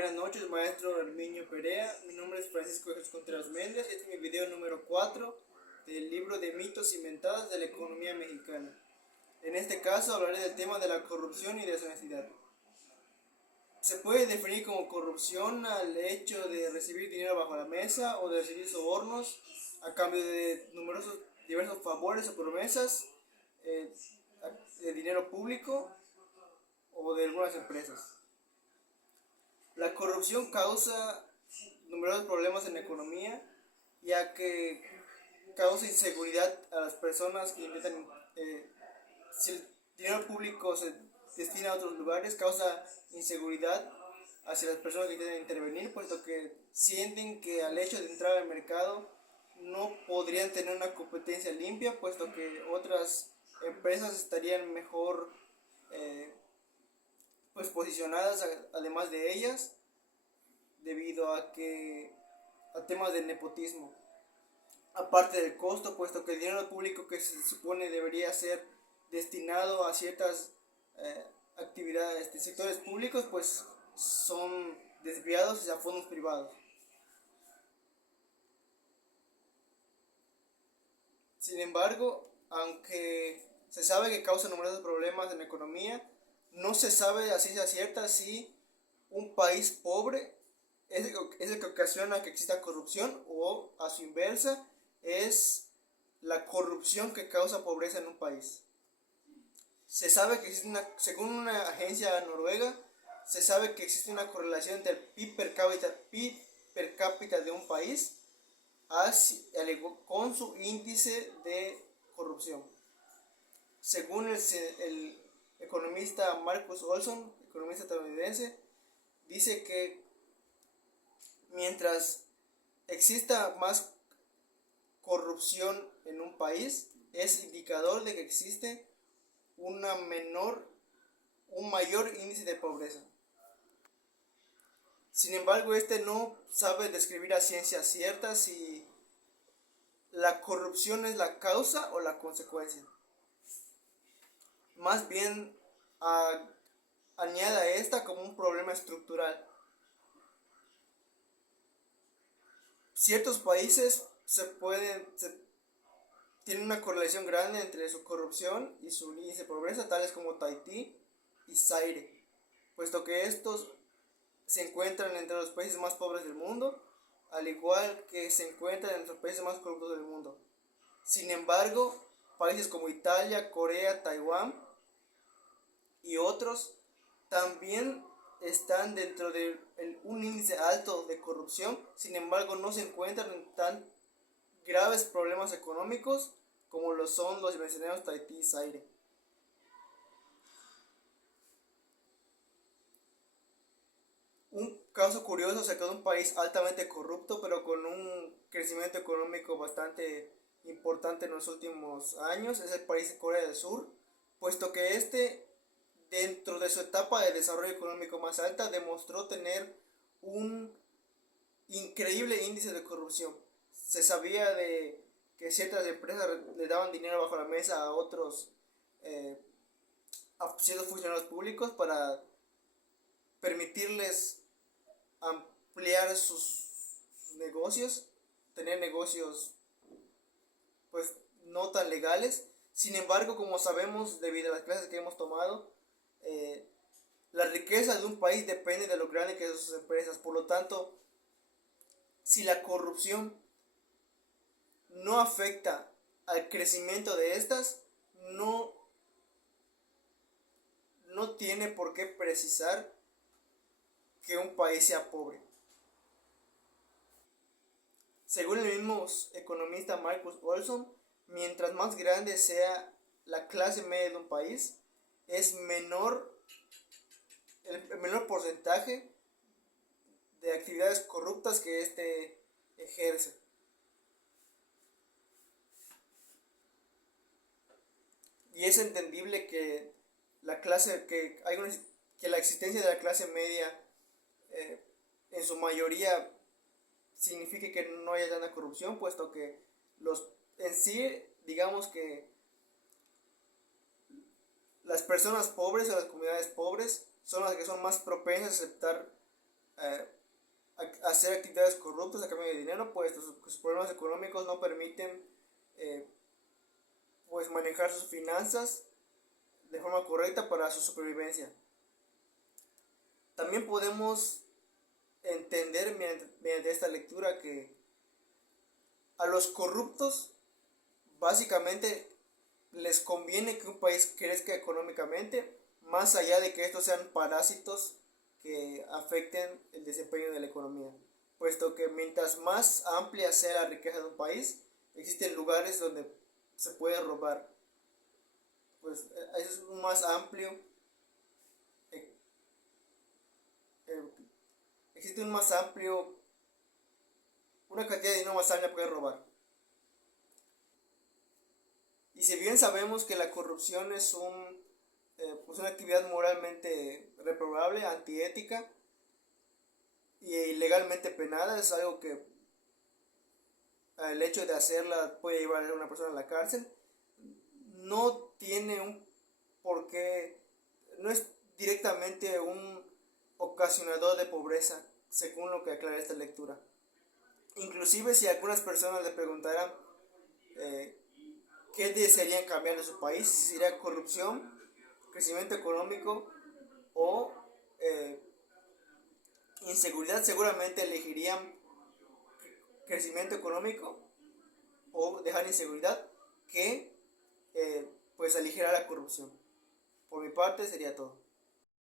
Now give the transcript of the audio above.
Buenas noches, maestro Herminio Perea. Mi nombre es Francisco Jesús Contreras Méndez. Este es mi video número 4 del libro de mitos inventados de la economía mexicana. En este caso hablaré del tema de la corrupción y deshonestidad. Se puede definir como corrupción al hecho de recibir dinero bajo la mesa o de recibir sobornos a cambio de diversos favores o promesas eh, de dinero público o de algunas empresas. La corrupción causa numerosos problemas en la economía, ya que causa inseguridad a las personas que intentan, si el dinero público se destina a otros lugares, causa inseguridad hacia las personas que intentan intervenir, puesto que sienten que al hecho de entrar al mercado no podrían tener una competencia limpia, puesto que otras empresas estarían mejor posicionadas además de ellas, debido a temas de nepotismo, aparte del costo, puesto que el dinero público que se supone debería ser destinado a ciertas actividades de sectores públicos, pues son desviados hacia fondos privados. Sin embargo, aunque se sabe que causa numerosos problemas en la economía, no se sabe a ciencia cierta si un país pobre es el que ocasiona que exista corrupción, o a su inversa es la corrupción que causa pobreza en un país. Se sabe que existe según una agencia noruega, se sabe que existe una correlación entre el PIB per cápita de un país con su índice de corrupción. Según el economista Marcus Olson, economista estadounidense, dice que mientras exista más corrupción en un país, es indicador de que existe un mayor índice de pobreza. Sin embargo, este no sabe describir a ciencia cierta si la corrupción es la causa o la consecuencia. Más bien añade a esta como un problema estructural. Ciertos países tienen una correlación grande entre su corrupción y su índice de pobreza, tales como Tahití y Zaire, puesto que estos se encuentran entre los países más pobres del mundo, al igual que se encuentran entre los países más corruptos del mundo. Sin embargo, países como Italia, Corea, Taiwán y otros también están dentro de un índice alto de corrupción. Sin embargo, no se encuentran en tan graves problemas económicos como lo son los mencionados Tahití y Zaire. Un caso curioso se quedó un país altamente corrupto, pero con un crecimiento económico bastante importante en los últimos años, es el país de Corea del Sur, puesto que dentro de su etapa de desarrollo económico más alta, demostró tener un increíble índice de corrupción. Se sabía de que ciertas empresas le daban dinero bajo la mesa a ciertos funcionarios públicos para permitirles ampliar sus negocios, tener negocios pues no tan legales. Sin embargo, como sabemos debido a las clases que hemos tomado, la riqueza de un país depende de lo grande que son sus empresas. Por lo tanto, si la corrupción no afecta al crecimiento de estas, no tiene por qué precisar que un país sea pobre. Según el mismo economista Marcus Olson, mientras más grande sea la clase media de un país, es el menor porcentaje de actividades corruptas que éste ejerce. Y es entendible que la existencia de la clase media en su mayoría signifique que no haya tanta corrupción, puesto que digamos que las personas pobres o las comunidades pobres son las que son más propensas a aceptar hacer actividades corruptas a cambio de dinero, pues sus problemas económicos no permiten pues manejar sus finanzas de forma correcta para su supervivencia. También podemos entender mediante esta lectura que a los corruptos básicamente les conviene que un país crezca económicamente, más allá de que estos sean parásitos que afecten el desempeño de la economía, puesto que mientras más amplia sea la riqueza de un país, existen lugares donde se puede robar, pues es un más amplio, eh, eh, existe un más amplio, una cantidad de dinero más amplia puede robar. Y si bien sabemos que la corrupción es pues una actividad moralmente reprobable, antiética y ilegalmente penada, es algo que el hecho de hacerla puede llevar a una persona a la cárcel, no tiene un porqué, no es directamente un ocasionador de pobreza, según lo que aclara esta lectura. Inclusive si algunas personas le preguntaran qué desearían cambiar de su país, si sería corrupción, crecimiento económico o inseguridad, seguramente elegirían crecimiento económico o dejar inseguridad que pues aligerar la corrupción. Por mi parte sería todo.